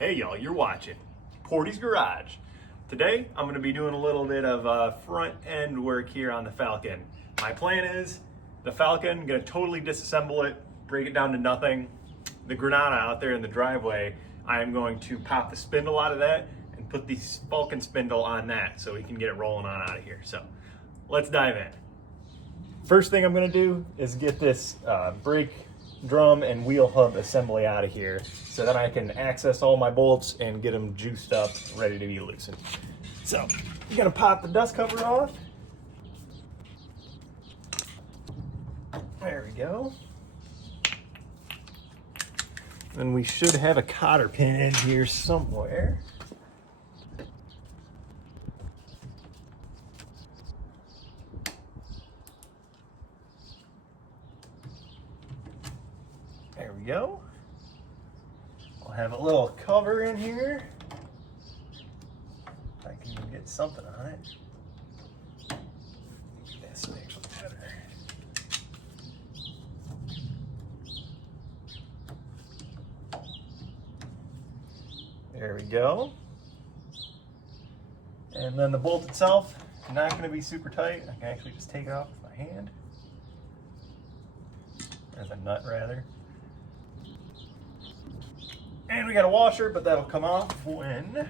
Hey y'all, you're watching Portie's Garage. Today I'm going to be doing a little bit of front end work here on the Falcon. My plan is the Falcon, I'm going to totally disassemble it, break it down to nothing. The Granada out there in the driveway, I am going to pop the spindle out of that and put the Falcon spindle on that so we can get it rolling on out of here. So let's dive in. First thing I'm going to do is get this brake drum and wheel hub assembly out of here so that I can access all my bolts and get them juiced up, ready to be loosened. So I'm gonna pop the dust cover off. There we go. Then we should have a cotter pin in here somewhere. There we go. We'll have a little cover in here. If I can get something on it. This makes it better. There we go. And then the bolt itself, not going to be super tight. I can actually just take it off with my hand. Or the nut rather. And we got a washer, but that'll come off when...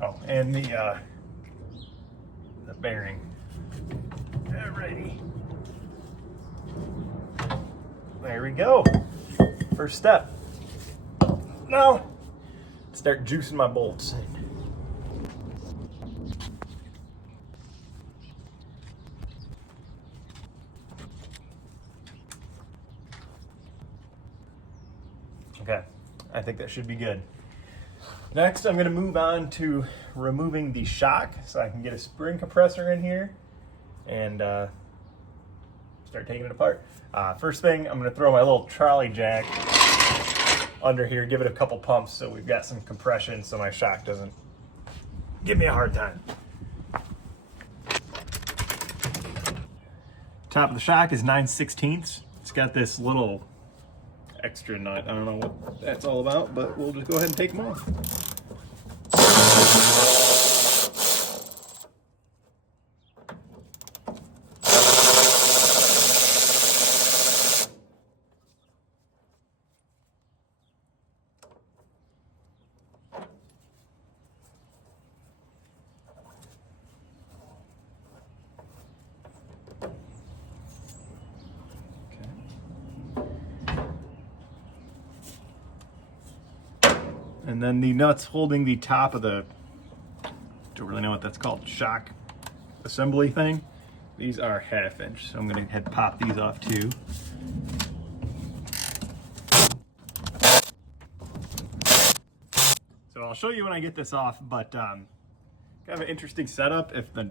Oh, and the bearing. Alrighty. There we go. First step. Now, start juicing my bolts. Okay, I think that should be good. Next, I'm going to move on to removing the shock so I can get a spring compressor in here and start taking it apart. First thing, I'm going to throw my little trolley jack under here, give it a couple pumps so we've got some compression so my shock doesn't give me a hard time. Top of the shock is 9/16. It's got this little extra nut. I don't know what that's all about, but we'll just go ahead and take them off. And then the nuts holding the top of the, don't really know what that's called, shock assembly thing. These are 1/2 inch, so I'm going to head pop these off too. So I'll show you when I get this off, but kind of an interesting setup. If the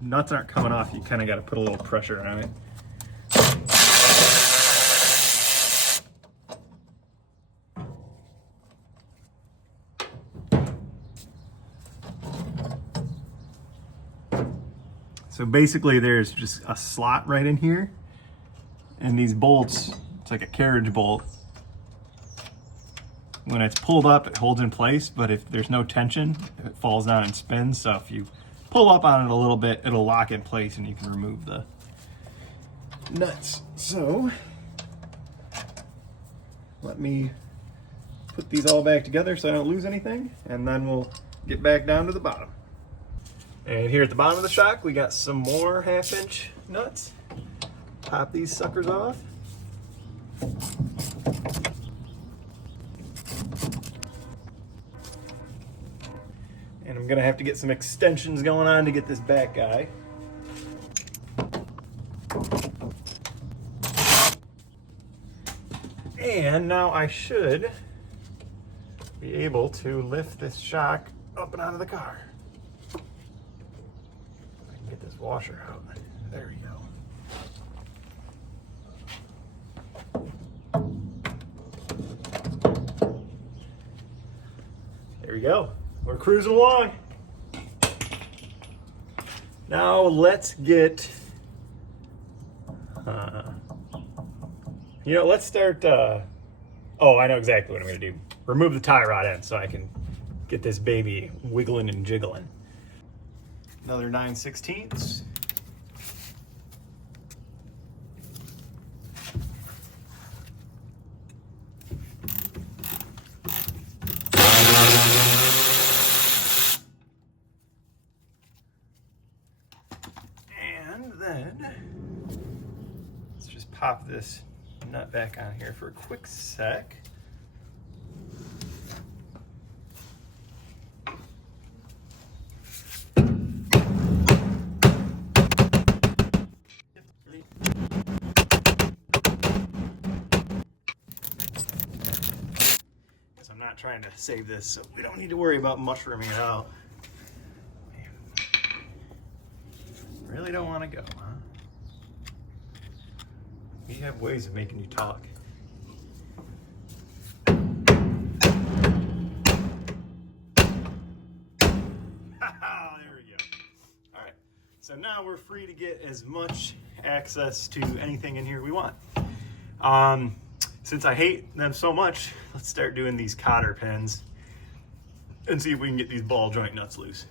nuts aren't coming off, you kind of got to put a little pressure on it. So basically there's just a slot right in here, and these bolts, it's like a carriage bolt. When it's pulled up, it holds in place, but if there's no tension, it falls down and spins. So if you pull up on it a little bit, it'll lock in place and you can remove the nuts. So let me put these all back together so I don't lose anything, and then we'll get back down to the bottom. And here at the bottom of the shock, we got some more 1/2 inch nuts. Pop these suckers off. And I'm gonna have to get some extensions going on to get this back guy. And now I should be able to lift this shock up and out of the car. Get this washer out. There we go. There we go. We're cruising along. Now let's get, let's start Oh, I know exactly what I'm gonna do. Remove the tie rod end so I can get this baby wiggling and jiggling. Another 9/16. And then let's just pop this nut back on here for a quick sec. Because I'm not trying to save this, so we don't need to worry about mushrooming it out. Really don't want to go, huh? We have ways of making you talk. There we go. All right, so now we're free to get as much access to anything in here we want. Since I hate them so much, let's start doing these cotter pins and see if we can get these ball joint nuts loose.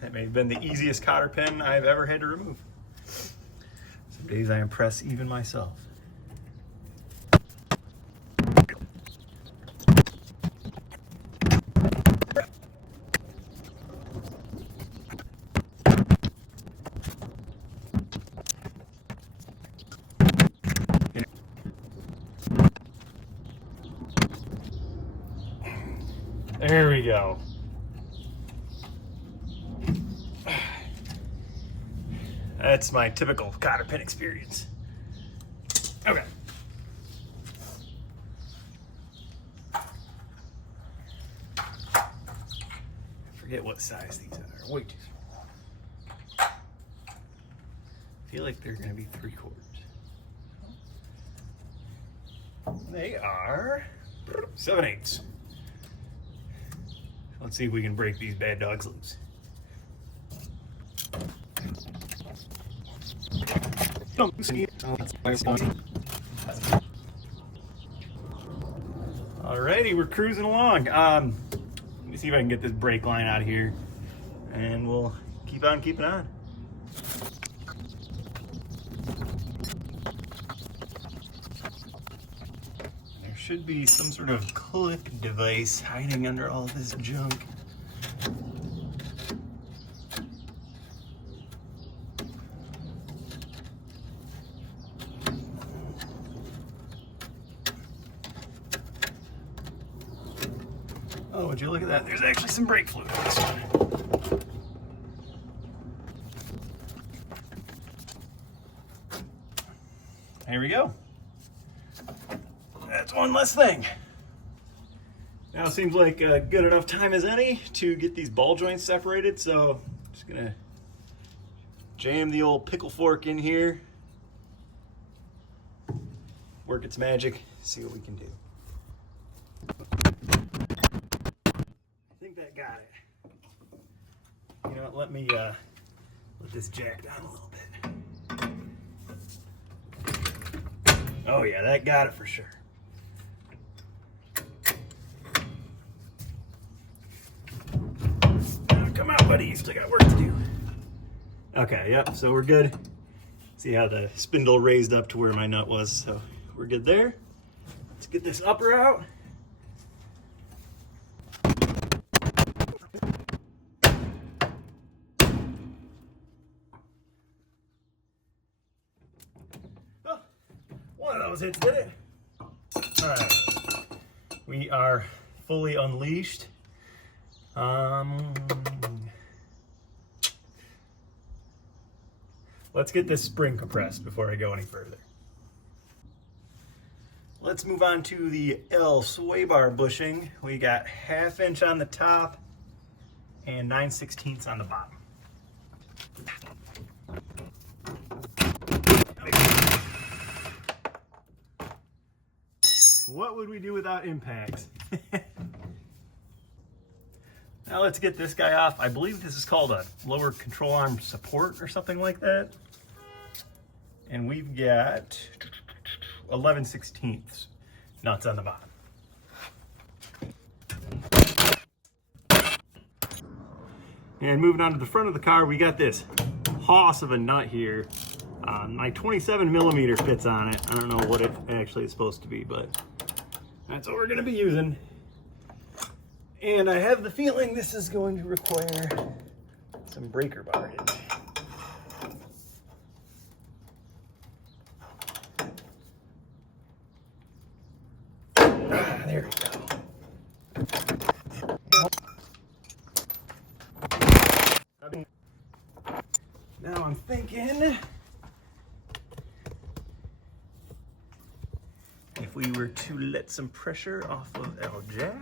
That may have been the easiest cotter pin I've ever had to remove. Some days I impress even myself. There we go. That's my typical cotter pin experience. Okay. I forget what size these are. Way too small. I feel like they're gonna be 3/4. They are 7/8. Let's see if we can break these bad dogs loose. Alrighty, we're cruising along. Let me see if I can get this brake line out of here, and we'll keep on keeping on. There should be some sort of click device hiding under all this junk. Oh, would you look at that? There's actually some brake fluid in this one. There we go. That's one less thing. Now it seems like a good enough time as any to get these ball joints separated, so I'm just gonna jam the old pickle fork in here, work its magic, see what we can do. I think that got it. You know what, let me let this jack down a little bit. Oh yeah, that got it for sure. Now come out, buddy, you still got work to do. Okay, yep, so we're good. See how the spindle raised up to where my nut was, so we're good there. Let's get this upper out. Oh, one of those hits did it. All right, we are fully unleashed. Let's get this spring compressed before I go any further. Let's move on to the L sway bar bushing. We got 1/2 inch on the top and 9/16 on the bottom. What would we do without impacts? Now let's get this guy off. I believe this is called a lower control arm support or something like that. And we've got 11/16 nuts on the bottom. And moving on to the front of the car, we got this hoss of a nut here. My 27mm fits on it. I don't know what it actually is supposed to be, but that's what we're gonna be using. And I have the feeling this is going to require some breaker barage. There we go. Now I'm thinking if we were to let some pressure off of our jack.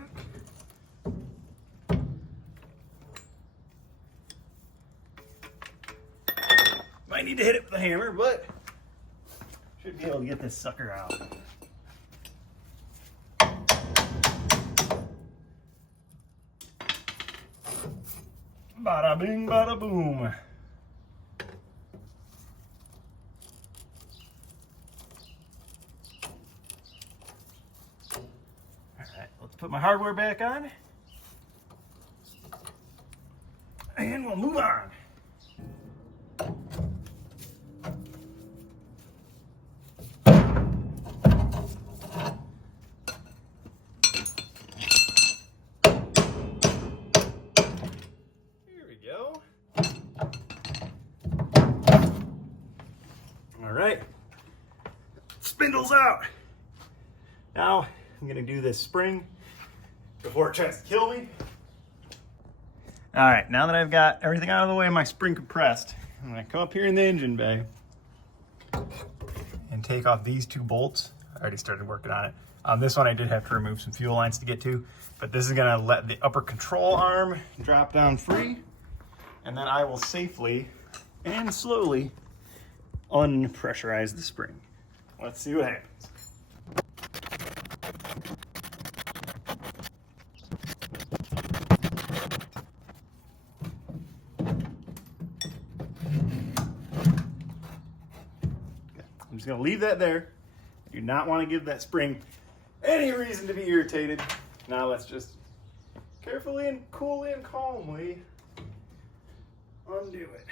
Might need to hit it with a hammer, but should be able to get this sucker out. Bada bing, bada boom. Alright, let's put my hardware back on. And we'll move on. All right, spindle's out. Now I'm gonna do this spring before it tries to kill me. All right, now that I've got everything out of the way, my spring compressed, I'm gonna come up here in the engine bay and take off these two bolts. I already started working on it. This one I did have to remove some fuel lines to get to, but this is gonna let the upper control arm drop down free, and then I will safely and slowly unpressurize the spring. Let's see what happens. I'm just gonna leave that there. I do not want to give that spring any reason to be irritated. Now let's just carefully and coolly and calmly undo it.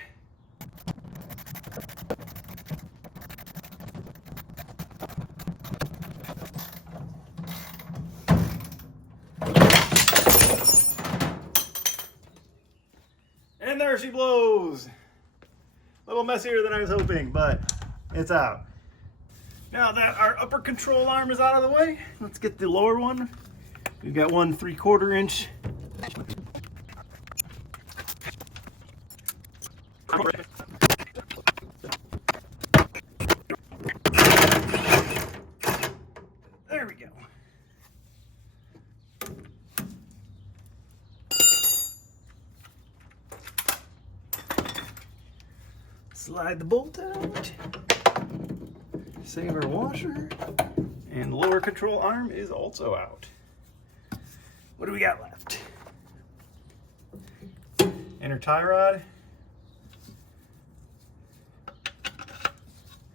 And there she blows. A little messier than I was hoping, but it's out. Now that our upper control arm is out of the way, let's get the lower one. We've got 1 3/4 inch. There we go. Slide the bolt out, save our washer, and the lower control arm is also out. What do we got left? Inner tie rod,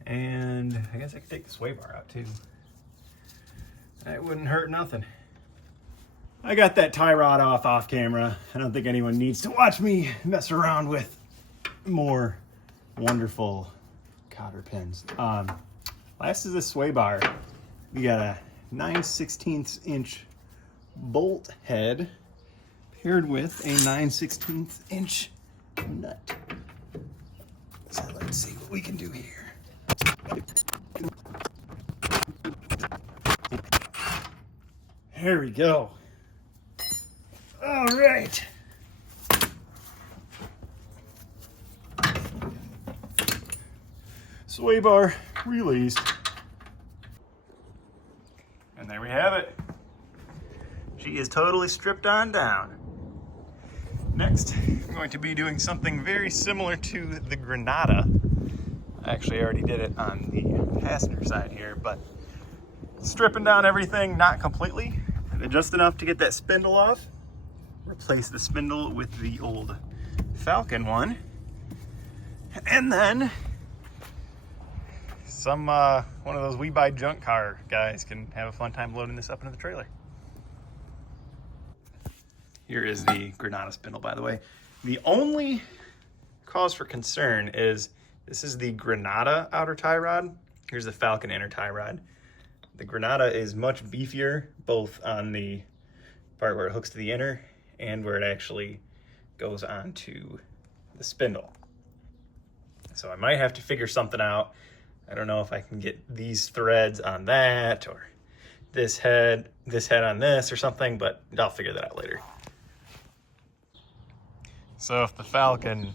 and I guess I could take the sway bar out too. That wouldn't hurt nothing. I got that tie rod off camera. I don't think anyone needs to watch me mess around with more wonderful cotter pins. Last is this sway bar. We got a 9/16 inch bolt head paired with a 9/16 inch nut. So let's see what we can do here. There we go. All right. Sway bar released. And there we have it. She is totally stripped on down. Next, I'm going to be doing something very similar to the Granada. I actually already did it on the passenger side here, but stripping down everything, not completely, just enough to get that spindle off. replace the spindle with the old Falcon one. And then some one of those we buy junk car guys can have a fun time loading this up into the trailer. Here is the Granada spindle, by the way. The only cause for concern is this is the Granada outer tie rod. Here's the Falcon inner tie rod. The Granada is much beefier, both on the part where it hooks to the inner and where it actually goes onto the spindle. So I might have to figure something out. I don't know if I can get these threads on that or this head on this or something, but I'll figure that out later. So if the Falcon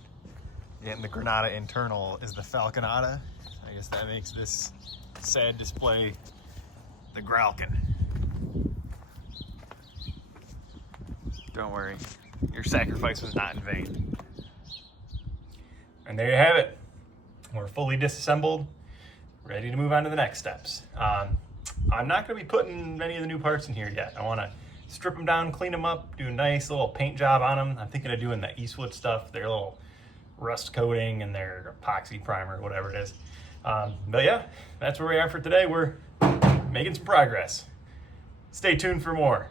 getting the Granada internal is the Falconada, I guess that makes this sad display the Gralcon. Don't worry, your sacrifice was not in vain. And there you have it. We're fully disassembled, ready to move on to the next steps. I'm not going to be putting any of the new parts in here yet. I want to strip them down, clean them up, do a nice little paint job on them. I'm thinking of doing the Eastwood stuff, their little rust coating and their epoxy primer, whatever it is. But yeah, that's where we are for today. We're making some progress. Stay tuned for more.